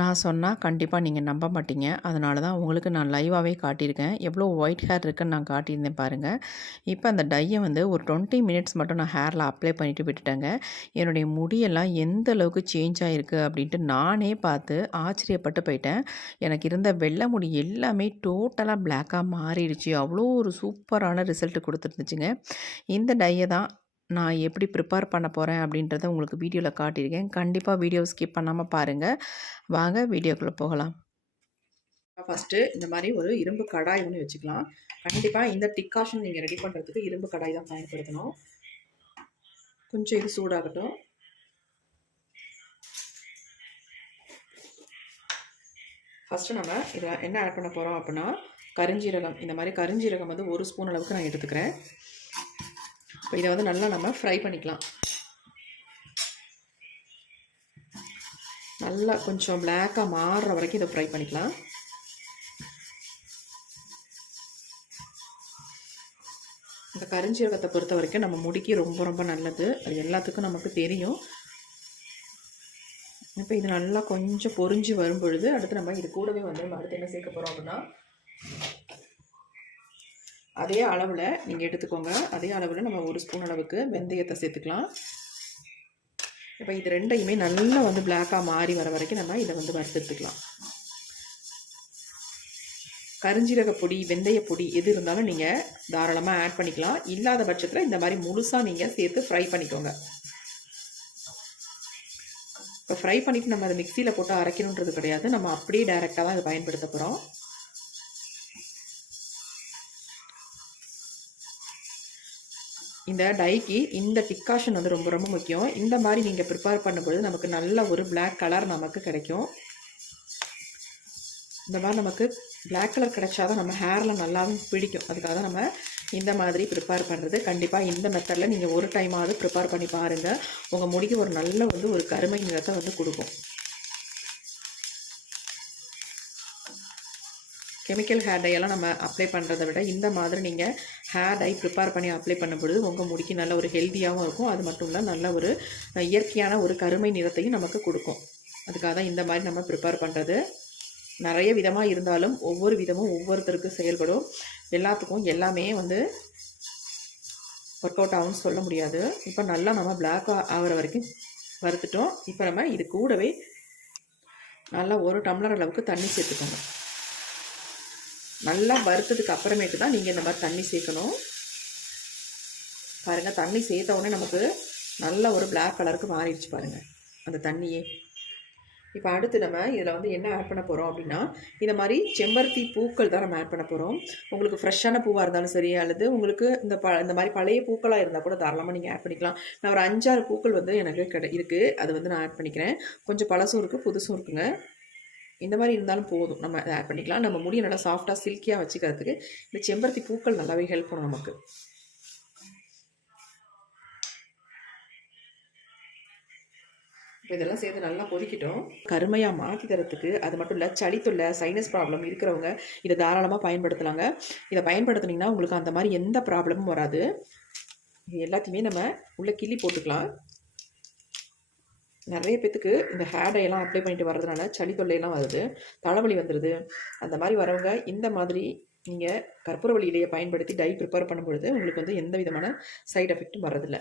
நான் சொன்னா கண்டிப்பா நீங்க நம்ப மாட்டீங்க. அதனால தான் உங்களுக்கு நான் லைவாவே காட்டியிருக்கேன். எவ்வளோ ஒயிட் ஹேர் இருக்குன்னு நான் காட்டியிருந்தேன் பாருங்க. இப்ப அந்த டைய வந்து ஒரு 20 மினிட்ஸ் மட்டும் நான் ஹேர்ல அப்ளை பண்ணிட்டு விட்டுட்டேங்க. என்னுடைய முடியெல்லாம் எந்த அளவுக்கு சேஞ்ச் ஆயிருக்கு அப்படின்ட்டு நானே பார்த்து ஆச்சரியப்பட்டு போயிட்டேன். எனக்கு இருந்த வெள்ள முடி எல்லாமே டோட்டலா பிளாக்கா மாறிடுச்சு. அவ்வளோ ஒரு சூப்பரான ரிசல்ட் குடுத்துருந்துச்சுங்க. இந்த டைய தான் நான் எப்படி ப்ரிப்பேர் பண்ண போறேன் அப்படின்றத உங்களுக்கு வீடியோல காட்டியிருக்கேன். கண்டிப்பா வீடியோவ ஸ்கிப் பண்ணாம பாருங்க. வாங்க வீடியோக்குள்ள போகலாம். ஃபர்ஸ்ட்டு இந்த மாரி ஒரு இரும்பு கடாய் ஒண்ணு வச்சுக்கலாம். கண்டிப்பா இந்த டிக்காஷன் நீங்க ரெடி பண்றதுக்கு இரும்பு கடாய் தான் பயன்படுத்தணும். கொஞ்சம் இது சூடாகட்டும். ஃபர்ஸ்ட்டு நம்ம இதில என்ன ஆட் பண்ண போறோம் அப்படின்னா, கருஞ்சீரகம். இந்த மாரி கருஞ்சீரகம் வந்து 1 ஸ்பூன் அளவுக்கு நான் எடுத்துக்கிறேன். இப்போ இத வந்து நல்லா நம்ம ஃப்ரை பண்ணிக்கலாம். நல்லா கொஞ்சம் பிளாக்கா மாறுற வரைக்கும் இத ஃப்ரை பண்ணிக்கலாம். இந்த கருஞ்சீரகத்தை பொறுத்த வரைக்கும் நம்ம முடிக்கு ரொம்ப ரொம்ப நல்லது. அது எல்லாத்துக்கும் நமக்கு தெரியும். இப்போ இது நல்லா கொஞ்சம் பொரிஞ்சு வரும்பொழுது அடுத்து நம்ம இது கூடவே வந்து நம்ம அடுத்து என்ன சேர்க்க போகிறோம் அப்படின்னா, அதே அளவில் நீங்கள் எடுத்துக்கோங்க. அதே அளவில் நம்ம 1 ஸ்பூன் அளவுக்கு வெந்தயத்தை சேர்த்துக்கலாம். இப்போ இது ரெண்டையுமே நல்லா வந்து பிளாக்காக மாறி வர வரைக்கும் நம்ம இதை வந்து வறுத்துக்கலாம். கருஞ்சீரக பொடி, வெந்தய பொடி எது இருந்தாலும் நீங்கள் தாராளமாக ஆட் பண்ணிக்கலாம். இல்லாத பட்சத்தில் இந்த மாதிரி முழுசாக நீங்கள் சேர்த்து ஃப்ரை பண்ணிக்கோங்க. இப்போ ஃப்ரை பண்ணிவிட்டு நம்ம அதை மிக்சியில் போட்டு அரைக்கணுன்றது கிடையாது. நம்ம அப்படியே டைரெக்டாக தான் இதை பயன்படுத்த போகிறோம். இந்த டைக்கு இந்த டிக்காஷன் வந்து ரொம்ப ரொம்ப முக்கியம். இந்த மாதிரி நீங்கள் ப்ரிப்பேர் பண்ணும்போது நமக்கு நல்ல ஒரு பிளாக் கலர் நமக்கு கிடைக்கும். இந்த மாதிரி நமக்கு பிளாக் கலர் கிடைச்சாதான் நம்ம ஹேரில் நல்லாவும் பிடிக்கும். அதுக்காக தான் நம்ம இந்த மாதிரி ப்ரிப்பேர் பண்ணுறது. கண்டிப்பாக இந்த மெத்தடில் நீங்கள் ஒரு டைமாவது ப்ரிப்பேர் பண்ணி பாருங்கள். உங்கள் முடிக்கு ஒரு நல்ல வந்து ஒரு கருமை நிறத்தை வந்து கொடுக்கும். கெமிக்கல் ஹேர் டையெல்லாம் நம்ம அப்ளை பண்ணுறதை விட இந்த மாதிரி நீங்கள் ஹேர் டை ப்ரிப்பேர் பண்ணி அப்ளை பண்ணும்பொழுது உங்கள் முடிக்கு நல்ல ஒரு ஹெல்த்தியாகவும் இருக்கும். அது மட்டும் இல்லை நல்ல ஒரு இயற்கையான ஒரு கருமை நிறத்தையும் நமக்கு கொடுக்கும். அதுக்காக தான் இந்த மாதிரி நம்ம ப்ரிப்பேர் பண்ணுறது. நிறைய விதமாக இருந்தாலும் ஒவ்வொரு விதமும் ஒவ்வொருத்தருக்கு செயல்படும். எல்லாத்துக்கும் எல்லாமே வந்து ஒர்க் அவுட் ஆகும்னு சொல்ல முடியாது. இப்போ நல்லா நம்ம பிளாக் ஆகிற வரைக்கும் வறுத்துட்டோம். இப்போ நம்ம இது கூடவே நல்லா 1 டம்ளர் அளவுக்கு தண்ணி சேர்த்துக்கோங்க. நல்லா வறுத்ததுக்கு அப்புறமேட்டு தான் நீங்கள் இந்த மாதிரி தண்ணி சேர்க்கணும். பாருங்கள், தண்ணி சேர்த்த உடனே நமக்கு நல்ல ஒரு பிளாக் கலருக்கு மாறிடுச்சு பாருங்கள் அந்த தண்ணியே. இப்போ அடுத்து நம்ம இதில் வந்து என்ன ஆட் பண்ண போகிறோம் அப்படின்னா, இந்த மாதிரி செம்பருத்தி பூக்கள் தான் நம்ம ஆட் பண்ண போகிறோம். உங்களுக்கு ஃப்ரெஷ்ஷான பூவாக இருந்தாலும் சரி, அல்லது உங்களுக்கு இந்த மாதிரி பழைய பூக்களாக இருந்தால் கூட தாராளமாக நீங்கள் ஆட் பண்ணிக்கலாம். நான் ஒரு 5-6 பூக்கள் வந்து எனக்கு இருக்குது. அது வந்து நான் ஆட் பண்ணிக்கிறேன். கொஞ்சம் பழசும் இருக்குது, புதுசும் இருக்குங்க. இந்த மாதிரி இருந்தாலும் போதும், நம்ம அதை ஆட் பண்ணிக்கலாம். நம்ம முடியை நல்லா சாஃப்டாக சில்கியாக வச்சுக்கிறதுக்கு இந்த செம்பருத்தி பூக்கள் நல்லாவே ஹெல்ப் பண்ணும் நமக்கு. இதெல்லாம் சேர்த்து நல்லா கொதிக்கிட்டோம். கருமையாக மாற்றி தரத்துக்கு, அது மட்டும் இல்லை சளி தொல்லை, சைனஸ் ப்ராப்ளம் இருக்கிறவங்க இதை தாராளமாக பயன்படுத்தலாங்க. இதை பயன்படுத்தினீங்கன்னா உங்களுக்கு அந்த மாதிரி எந்த ப்ராப்ளமும் வராது. இது எல்லாத்தையுமே நம்ம உள்ளே கிள்ளி போட்டுக்கலாம். நிறைய பேத்துக்கு இந்த ஹேர் டையெல்லாம் அப்ளை பண்ணிட்டு வர்றதுனால சளி தொல்லையெல்லாம் வருது, தலைவலி வந்துடுது. அந்த மாதிரி வரவங்க இந்த மாதிரி நீங்கள் கற்பூரவள்ளி இலையை பயன்படுத்தி டை ப்ரிப்பேர் பண்ணும்பொழுது உங்களுக்கு வந்து எந்த விதமான சைடு எஃபெக்ட்டும் வர்றதில்லை.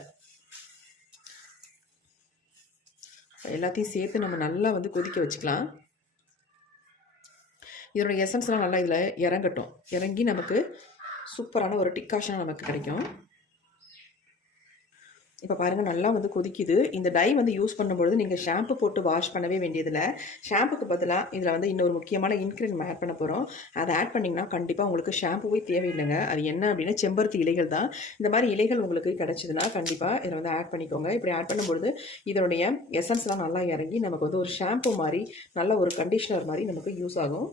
எல்லாத்தையும் சேர்த்து நம்ம நல்லா வந்து கொதிக்க வச்சுக்கலாம். இதோட எசன்ஸ்லாம் நல்லா இதில் இறங்கட்டும். இறங்கி நமக்கு சூப்பரான ஒரு டிக்காஷனாக நமக்கு கிடைக்கும். இப்போ பாருங்கள், நல்லா வந்து கொதிக்குது. இந்த டை வந்து யூஸ் பண்ணும்பொழுது நீங்கள் ஷாம்பு போட்டு வாஷ் பண்ணவே வேண்டியதில்லை. ஷாம்புக்கு பதிலாக இதில் வந்து இன்னொரு முக்கியமான இன்க்ரீடியன்ட் நம்ம ஆட் பண்ண போகிறோம். அதை ஆட் பண்ணிங்கன்னா கண்டிப்பாக உங்களுக்கு ஷாம்புவே தேவையில்லைங்க. அது என்ன அப்படின்னா செம்பருத்தி இலைகள் தான். இந்த மாதிரி இலைகள் உங்களுக்கு கிடச்சிதுன்னா கண்டிப்பாக இதை வந்து ஆட் பண்ணிக்கோங்க. இப்படி ஆட் பண்ணும்பொழுது இதனுடைய எசன்ஸ்லாம் நல்லா இறங்கி நமக்கு வந்து ஒரு ஷாம்பு மாதிரி, நல்ல ஒரு கண்டிஷ்னர் மாதிரி நமக்கு யூஸ் ஆகும்.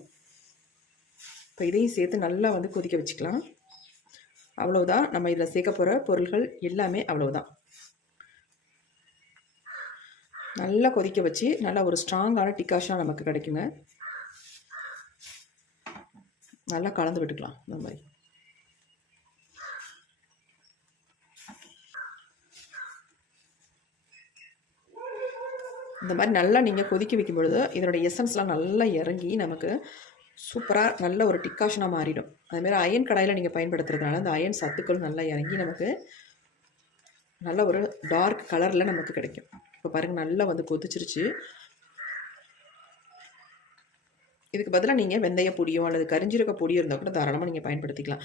இப்போ இதையும் சேர்த்து நல்லா வந்து கொதிக்க வச்சுக்கலாம். அவ்வளவுதான். நம்ம இதில் சேர்க்க போகிற பொருள்கள் எல்லாமே அவ்வளவுதான். நல்லா கொதிக்க வச்சு நல்லா ஒரு ஸ்ட்ராங்கான டிக்காஷனாக நமக்கு கிடைக்குங்க. நல்லா கலந்து விட்டுக்கலாம். இந்த மாதிரி இந்த மாதிரி நல்லா நீங்கள் கொதிக்க வைக்கும் பொழுது இதனுடைய எசன்ஸ்லாம் நல்லா இறங்கி நமக்கு சூப்பராக நல்ல ஒரு டிக்காஷனாக மாறிடும். அதுமாரி அயன் கடாயில் நீங்கள் பயன்படுத்துறதுனால அந்த அயன் சத்துக்கள் நல்லா இறங்கி நமக்கு நல்ல ஒரு டார்க் கலரில் நமக்கு கிடைக்கும். இப்போ பாருங்கள் நல்லா வந்து கொதிச்சிருச்சு. இதுக்கு பதிலாக நீங்கள் வெந்தய பொடியோ அல்லது கரிஞ்சீரக பொடியோ இருந்தால் கூட தாராளமாக நீங்கள் பயன்படுத்திக்கலாம்.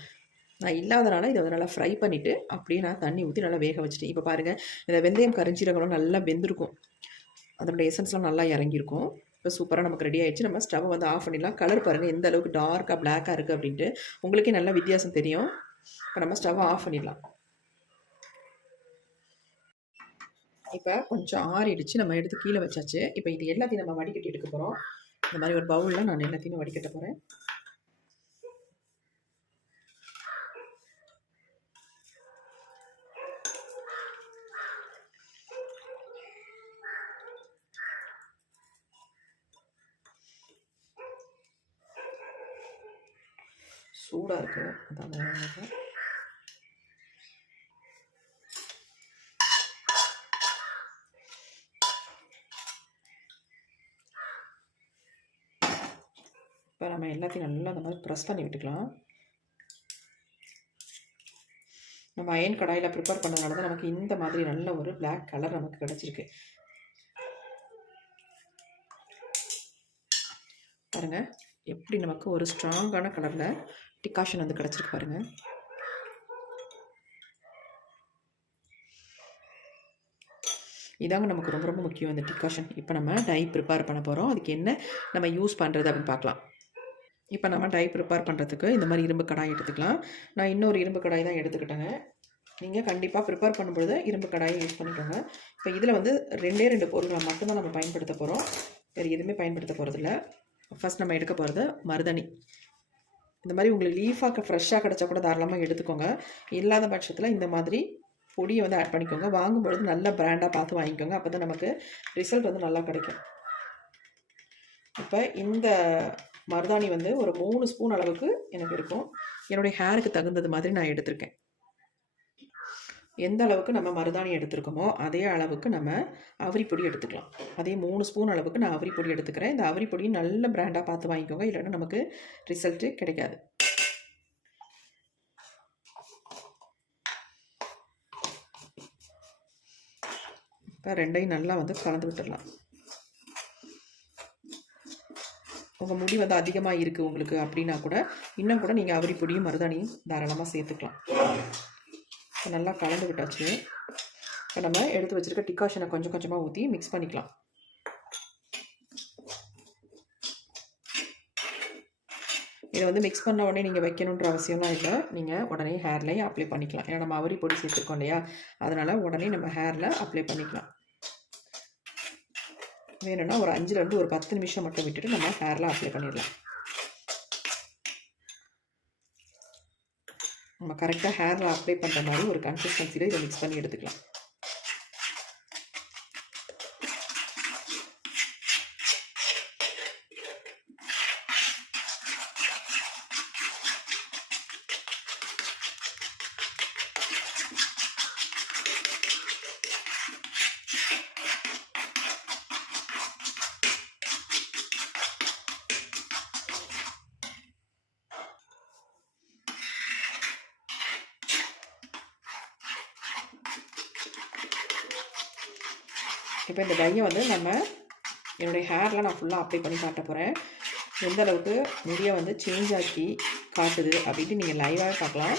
நான் இல்லாதனால இதை வந்து நல்லா ஃப்ரை பண்ணிவிட்டு அப்படியே நான் தண்ணி ஊற்றி நல்லா வேக வச்சுட்டேன். இப்போ பாருங்கள் இந்த வெந்தயம் கரிஞ்சீரகம் நல்லா வெந்திருக்கும், அதோடைய எசன்ஸ்லாம் நல்லா இறங்கியிருக்கும். இப்போ சூப்பராக நமக்கு ரெடி ஆகிடுச்சு. நம்ம ஸ்டவ் வந்து ஆஃப் பண்ணிடலாம். கலர் பாருங்கள் எந்த அளவுக்கு டார்க்காக பிளாக்காக இருக்குது அப்படின்ட்டு உங்களுக்கே நல்ல வித்தியாசம் தெரியும். இப்போ நம்ம ஸ்டவ்வை ஆஃப் பண்ணிடலாம். இப்போ கொஞ்சம் ஆறிடுச்சு, நம்ம எடுத்து கீழே வச்சாச்சு. இப்போ இது எல்லாத்தையும் நம்ம வடிகட்டி எடுக்க போகிறோம். இந்த மாதிரி ஒரு பவுலில் நான் எல்லாத்தையும் வடிகட்ட போகிறேன். சூடாக இருக்குது அதான். இப்போ நம்ம எல்லாத்தையும் நல்லா அந்த மாதிரி ப்ரெஸ் பண்ணி விட்டுக்கலாம். நம்ம அயன் கடாயில் ப்ரிப்பேர் பண்ணதுனால தான் நமக்கு இந்த மாதிரி நல்ல ஒரு பிளாக் கலர் நமக்கு கிடச்சிருக்கு. பாருங்கள் எப்படி நமக்கு ஒரு ஸ்ட்ராங்கான கலரில் டிகாஷன் வந்து கிடச்சிருக்கு பாருங்கள். இதாங்க நமக்கு ரொம்ப ரொம்ப முக்கியம் இந்த டிகாஷன். இப்போ நம்ம டை ப்ரிப்பேர் பண்ண போகிறோம். அதுக்கு என்ன நம்ம யூஸ் பண்ணுறது அப்படின்னு பார்க்கலாம். இப்போ நம்ம டை ப்ரிப்பேர் பண்ணுறதுக்கு இந்த மாதிரி இரும்பு கடாய் எடுத்துக்கலாம். நான் இன்னொரு இரும்பு கடாய் தான் எடுத்துக்கிட்டேங்க. நீங்கள் கண்டிப்பாக ப்ரிப்பேர் பண்ணும்பொழுது இரும்பு கடாயை யூஸ் பண்ணிக்கோங்க. இப்போ இதில் வந்து 2 பொருட்களை மட்டும்தான் நம்ம பயன்படுத்த போகிறோம், வேறு எதுவுமே பயன்படுத்த போகிறதில்ல. ஃபஸ்ட் நம்ம எடுக்க போகிறது மருதாணி. இந்த மாதிரி உங்களுக்கு லீஃபாக ஃப்ரெஷ்ஷாக கிடச்சா கூட தாராளமாக எடுத்துக்கோங்க. இல்லாத பட்சத்தில் இந்த மாதிரி பொடியை வந்து ஆட் பண்ணிக்கோங்க. வாங்கும்பொழுது நல்ல பிராண்டாக பார்த்து வாங்கிக்கோங்க, அப்போ தான் நமக்கு ரிசல்ட் வந்து நல்லா கிடைக்கும். இப்போ இந்த மருதாணி வந்து ஒரு 3 ஸ்பூன் அளவுக்கு எனக்கு இருக்கும். என்னுடைய ஹேருக்கு தகுந்தது மாதிரி நான் எடுத்திருக்கேன். எந்த அளவுக்கு நம்ம மருதாணி எடுத்துருக்கோமோ அதே அளவுக்கு நம்ம அவரிப்பொடி எடுத்துக்கலாம். அதே 3 ஸ்பூன் அளவுக்கு நான் அவரிப்பொடி எடுத்துக்கிறேன். இந்த அவரிப்பொடி நல்ல பிராண்டாக பார்த்து வாங்கிக்கோங்க, இல்லைன்னா நமக்கு ரிசல்ட்டு கிடைக்காது. இப்போ ரெண்டையும் நல்லா வந்து கலந்து விட்டுடலாம். உங்கள் முடி வந்து அதிகமாக இருக்குது உங்களுக்கு அப்படின்னா கூட இன்னும் கூட நீங்கள் அவரிப்பொடியும் மருதாணியும் தாராளமாக சேர்த்துக்கலாம். இப்போ நல்லா கலந்து விட்டாச்சு. இப்போ நம்ம எடுத்து வச்சுருக்க டிகாஷனை கொஞ்சம் கொஞ்சமாக ஊற்றி மிக்ஸ் பண்ணிக்கலாம். இதை வந்து மிக்ஸ் பண்ண உடனே நீங்கள் வைக்கணுன்ற அவசியம்லாம் இல்லை. நீங்கள் உடனே ஹேர்லேயே அப்ளை பண்ணிக்கலாம். ஏன்னா நம்ம அவரிப்பொடி சேர்த்துருக்கோம் இல்லையா, அதனால் உடனே நம்ம ஹேரில் அப்ளை பண்ணிக்கலாம். வேணும்னா ஒரு 5லேருந்து ஒரு 10 நிமிஷம் மட்டும் விட்டுட்டு நம்ம ஹேரில் அப்ளை பண்ணிடலாம். நம்ம கரெக்டாக ஹேரில் அப்ளை பண்ணுற மாதிரி ஒரு கன்சிஸ்டன்சியில் இதை மிக்ஸ் பண்ணி எடுத்துக்கலாம். இப்போ இந்த டையை வந்து நம்ம என்னுடைய ஹேரில் நான் ஃபுல்லாக அப்ளை பண்ணி காட்ட போகிறேன். எந்த அளவுக்கு முடியை வந்து சேஞ்ச் ஆக்கி காட்டுது அப்படின்ட்டு நீங்கள் லைவாகவே பார்க்கலாம்.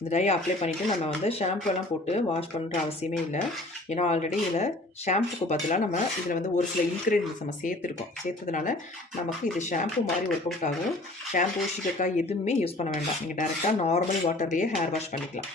இந்த டையை அப்ளை பண்ணிவிட்டு நம்ம வந்து ஷாம்புலாம் போட்டு வாஷ் பண்ணுற அவசியமே இல்லை. ஏன்னா ஆல்ரெடி இதில் ஷாம்புக்கு பதிலாக நம்ம இதில் வந்து ஒரு சில இன்க்ரீடியன்ஸ் நம்ம சேர்த்ததுனால நமக்கு இது ஷாம்பு மாதிரி ஒர்க் அவுட் ஆகும். ஷாம்பு சீக்கிரக்காய் எதுவுமே யூஸ் பண்ண வேண்டாம். நீங்கள் டேரெக்டாக நார்மல் வாட்டர்லேயே ஹேர் வாஷ் பண்ணிக்கலாம்.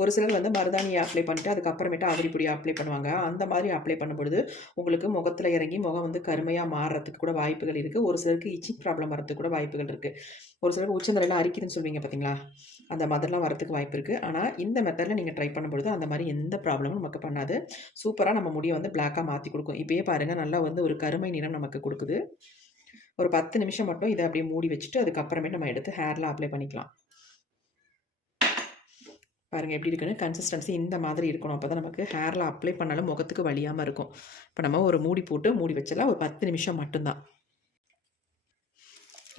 ஒரு சிலர் வந்து மருதாணியை அப்ளை பண்ணிட்டு அதுக்கப்புறமேட்டு ஆவரி பொடியை அப்ளை பண்ணுவாங்க. அந்த மாதிரி அப்ளை பண்ணும்பொழுது உங்களுக்கு முகத்தில் இறங்கி முகம் வந்து கருமையாக மாறுறதுக்கு கூட வாய்ப்புகள் இருக்குது. ஒரு சிலருக்கு இச்சிங் ப்ராப்ளம் வரதுக்கு கூட வாய்ப்புகள் இருக்குது. ஒரு சிலருக்கு உச்சந்தலைலாம் அரிக்குதுன்னு சொல்லுவீங்க பார்த்தீங்களா, அந்த மாதிரிலாம் வரதுக்கு வாய்ப்பு இருக்குது. ஆனால் இந்த மெத்தடில் நீங்கள் ட்ரை பண்ணும்பொழுது அந்த மாதிரி எந்த ப்ராப்ளமும் நமக்கு பண்ணாது. சூப்பராக நம்ம முடியை வந்து பிளாக்காக மாற்றி கொடுக்கும். இப்போயே பாருங்கள், நல்லா வந்து ஒரு கருமை நிறம் நமக்கு கொடுக்குது. ஒரு 10 நிமிஷம் மட்டும் இதை அப்படியே மூடி வச்சுட்டு அதுக்கப்புறமேட்டு நம்ம எடுத்து ஹேரில் அப்ளை பண்ணிக்கலாம். பாருங்கள் எப்படி இருக்குன்னு. கன்சிஸ்டன்சி இந்த மாதிரி இருக்கணும். அப்போ தான் நமக்கு ஹேரில் அப்ளை பண்ணாலும் முகத்துக்கு வலியாமல் இருக்கும். இப்போ நம்ம ஒரு மூடி போட்டு மூடி வச்சலாம். ஒரு 10 நிமிஷம் மட்டும்தான்.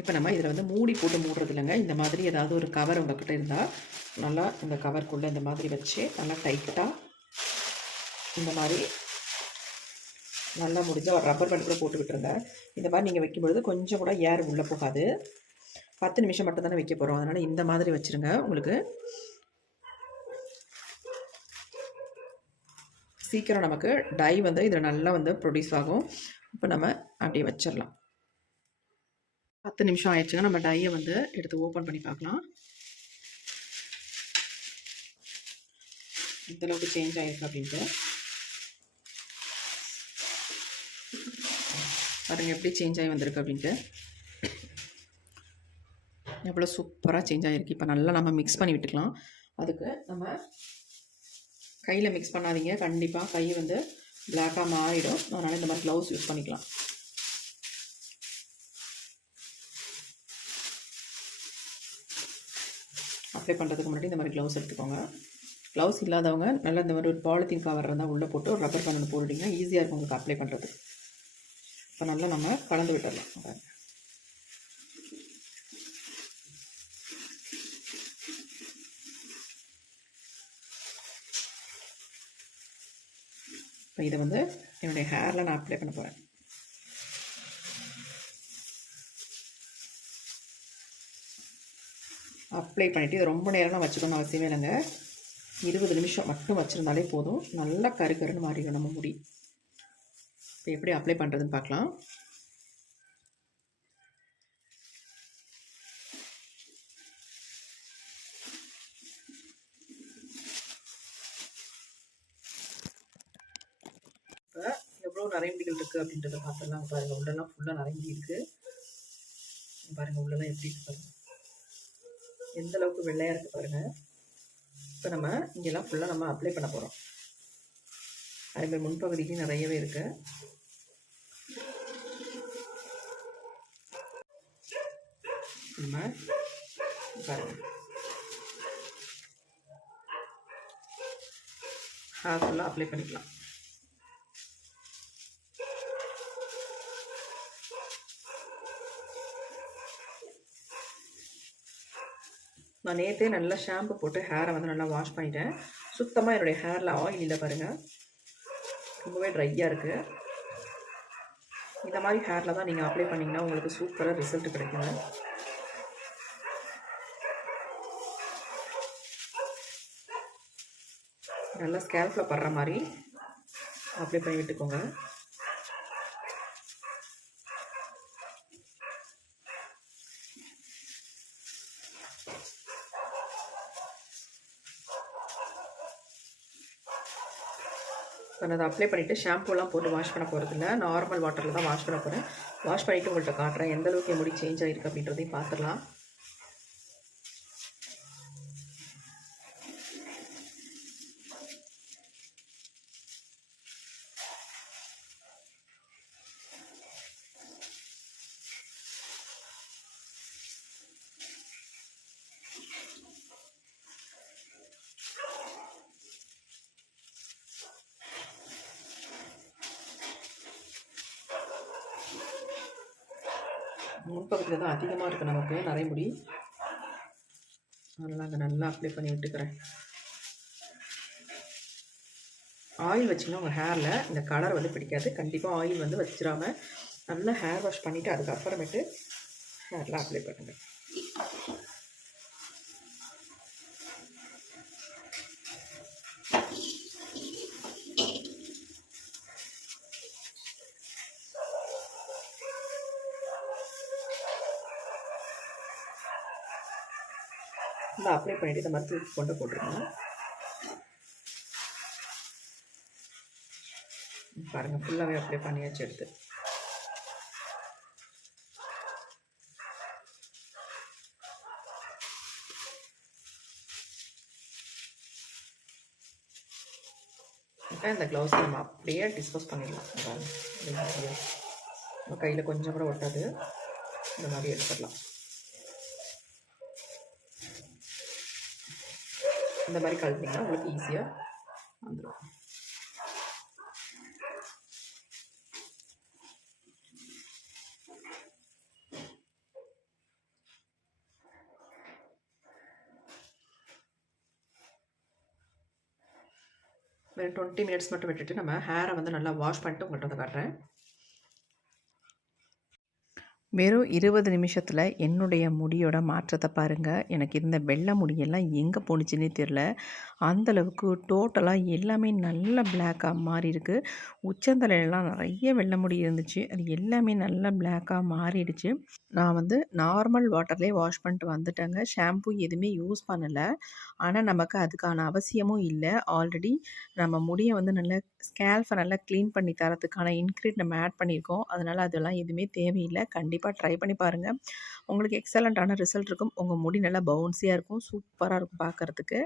இப்போ நம்ம இதில் வந்து மூடி போட்டு மூடுறது இல்லைங்க. இந்த மாதிரி ஏதாவது ஒரு கவர் உங்கள்கிட்ட இருந்தால் நல்லா இந்த கவருக்குள்ளே இந்த மாதிரி வச்சு நல்லா டைட்டாக இந்த மாதிரி நல்லா முடிஞ்சால் ஒரு ரப்பர் பேண்ட் கூட போட்டு விட்டுருங்க. இந்த மாதிரி நீங்கள் வைக்கும்பொழுது கொஞ்சம் கூட ஏர் உள்ளே போகாது. 10 நிமிஷம் மட்டும் தானே வைக்க போகிறோம். அதனால் இந்த மாதிரி வச்சுருங்க. உங்களுக்கு சீக்கிரம் நமக்கு டை வந்து இதில் நல்லா வந்து ப்ரொடியூஸ் ஆகும். இப்போ நம்ம அப்படியே வச்சிடலாம். 10 நிமிஷம் ஆயிடுச்சுங்க. நம்ம டையை வந்து எடுத்து ஓப்பன் பண்ணி பார்க்கலாம். எந்தளவுக்கு சேஞ்ச் ஆகிருக்கு அப்படின்ட்டு பாருங்கள், எப்படி சேஞ்ச் ஆகி வந்திருக்கு அப்படின்ட்டு. எவ்வளோ சூப்பராக சேஞ்ச் ஆகிருக்கு. இப்போ நல்லா நம்ம மிக்ஸ் பண்ணி விட்டுக்கலாம். அதுக்கு நம்ம கையில் மிக்ஸ் பண்ணாதீங்க, கண்டிப்பாக கை வந்து பிளாக்காக மாறிடும். அதனால் இந்த மாதிரி க்ளவுஸ் யூஸ் பண்ணிக்கலாம். அப்ளை பண்ணுறதுக்கு முன்னாடி இந்த மாதிரி க்ளவுஸ் எடுத்துக்கோங்க. க்ளவுஸ் இல்லாதவங்க நல்லா இந்த மாதிரி ஒரு பாலித்தீன் கவர் இருந்தால் உள்ளே போட்டு ஒரு ரப்பர் பேண்ட் போட்டுட்டிங்கன்னா ஈஸியாக இருக்கும் உங்களுக்கு அப்ளை பண்ணுறது. இப்போ நல்லா நம்ம கலந்து விட்டுடலாம். இப்போ இதை வந்து என்னுடைய ஹேரில் நான் அப்ளை பண்ண போகிறேன். அப்ளை பண்ணிவிட்டு இது ரொம்ப நேரம்லாம் வச்சுக்கணும்னு அவசியமே இல்லைங்க. 20 நிமிஷம் மட்டும் வச்சுருந்தாலே போதும். நல்லா கருன்னு மாறிடும் நம்ம முடி. இப்போ எப்படி அப்ளை பண்ணுறதுன்னு பார்க்கலாம். இப்போ எவ்வளோ நரைமுடிகள் இருக்குது அப்படின்றத பார்த்துடலாம். பாருங்கள், உள்ளெல்லாம் ஃபுல்லாக நரைமுடி இருக்குது. பாருங்கள் உள்ளெல்லாம் எப்படி இருக்குது பாருங்கள், எந்த அளவுக்கு வெள்ளையாக இருக்குது பாருங்கள். இப்போ நம்ம இங்கெல்லாம் ஃபுல்லாக நம்ம அப்ளை பண்ண போகிறோம். அதேமாதிரி முன்பகுதிக்கு நிறையவே இருக்குது. நம்ம பாருங்கள் ஹேர் ஃபுல்லாக அப்ளை பண்ணிக்கலாம். நான் நேற்றே நல்லா ஷாம்பு போட்டு ஹேரை வந்து நல்லா வாஷ் பண்ணிட்டேன். சுத்தமாக என்னுடைய ஹேரில் ஆயில் இல்லை பாருங்கள், ரொம்பவே ட்ரையாக இருக்குது. இந்த மாதிரி ஹேரில் தான் நீங்கள் அப்ளை பண்ணிங்கன்னா உங்களுக்கு சூப்பராக ரிசல்ட் கிடைக்குங்க. நல்லா ஸ்கேல்ஃபில் படுற மாதிரி அப்ளை பண்ணி விட்டுக்கோங்க. இப்போ நான் அதை அப்ளை பண்ணிவிட்டு ஷாம்பூலாம் போட்டு வாஷ் பண்ண போகிறதில்ல, நார்மல் வாட்டரில் தான் வாஷ் பண்ண போகிறேன். வாஷ் பண்ணிவிட்டு உங்கள்கிட்ட காட்டுறேன் எந்தளவுக்கு என் முடி சேஞ்ச் ஆகிருக்கு அப்படின்றதையும் பார்த்துடலாம். முன்பக்கத்தில் தான் அதிகமாக இருக்குது நமக்கு நரைமுடி. அதனால் அங்கே நல்லா அப்ளை பண்ணி விட்டுக்கிறேன். ஆயில் வச்சிங்கன்னா உங்கள் ஹேரில் இந்த கலர் வந்து பிடிக்காது. கண்டிப்பாக ஆயில் வந்து வச்சிடாமல் நல்லா ஹேர் வாஷ் பண்ணிவிட்டு அதுக்கப்புறமேட்டு ஹேரில் அப்ளை பண்ணுங்கள். நல்லா அப்ளை பண்ணிவிட்டு இந்த மாதிரி தூக்கி கொண்டு போட்டுருங்க. பாருங்கள் ஃபுல்லாகவே அப்ளை பண்ணியாச்சு எடுத்து. இப்போ இந்த க்ளவுஸை நம்ம அப்படியே டிஸ்போஸ் பண்ணிடலாம். பாருங்கள் நம்ம கையில் கொஞ்சம் கூட ஒட்டாது. இந்த மாதிரி எடுத்துடலாம். இந்த மாதிரி கழட்டிங்கன்னா உங்களுக்கு ஈஸியாக வந்துடும். ஒரு 20 மினிட்ஸ் மட்டும் விட்டுட்டு நம்ம ஹேரை வந்து நல்லா வாஷ் பண்ணிட்டு உங்கள்கிட்ட வந்து காட்டுறேன். வெறும் 20 நிமிஷத்தில் என்னுடைய முடியோட மாற்றத்தை பாருங்கள். எனக்கு இருந்த வெள்ளை முடியெல்லாம் எங்கே போணுச்சுன்னே தெரில. அந்தளவுக்கு டோட்டலாக எல்லாமே நல்ல பிளாக்காக மாறி இருக்குது. உச்சந்தலையெல்லாம் நிறைய வெள்ளை முடி இருந்துச்சு. அது எல்லாமே நல்லா பிளாக்காக மாறிடுச்சு. நான் வந்து நார்மல் வாட்டர்லேயே வாஷ் பண்ணிட்டு வந்துட்டேங்க. ஷாம்பு எதுவுமே யூஸ் பண்ணலை. ஆனால் நமக்கு அதுக்கான அவசியமும் இல்லை. ஆல்ரெடி நம்ம முடியை வந்து நல்லா ஸ்கேல்ஃபை நல்லா க்ளீன் பண்ணி தரத்துக்கான இன்க்ரீட் நம்ம ஆட் பண்ணியிருக்கோம். அதனால் அதெல்லாம் எதுவுமே தேவையில்லை. கண்டிப்பாக ட்ரை பண்ணி பாருங்கள். உங்களுக்கு எக்ஸலண்ட்டான ரிசல்ட் இருக்கும். உங்கள் முடி நல்லா பவுன்ஸியாக இருக்கும். சூப்பராக இருக்கும் பார்க்குறதுக்கு.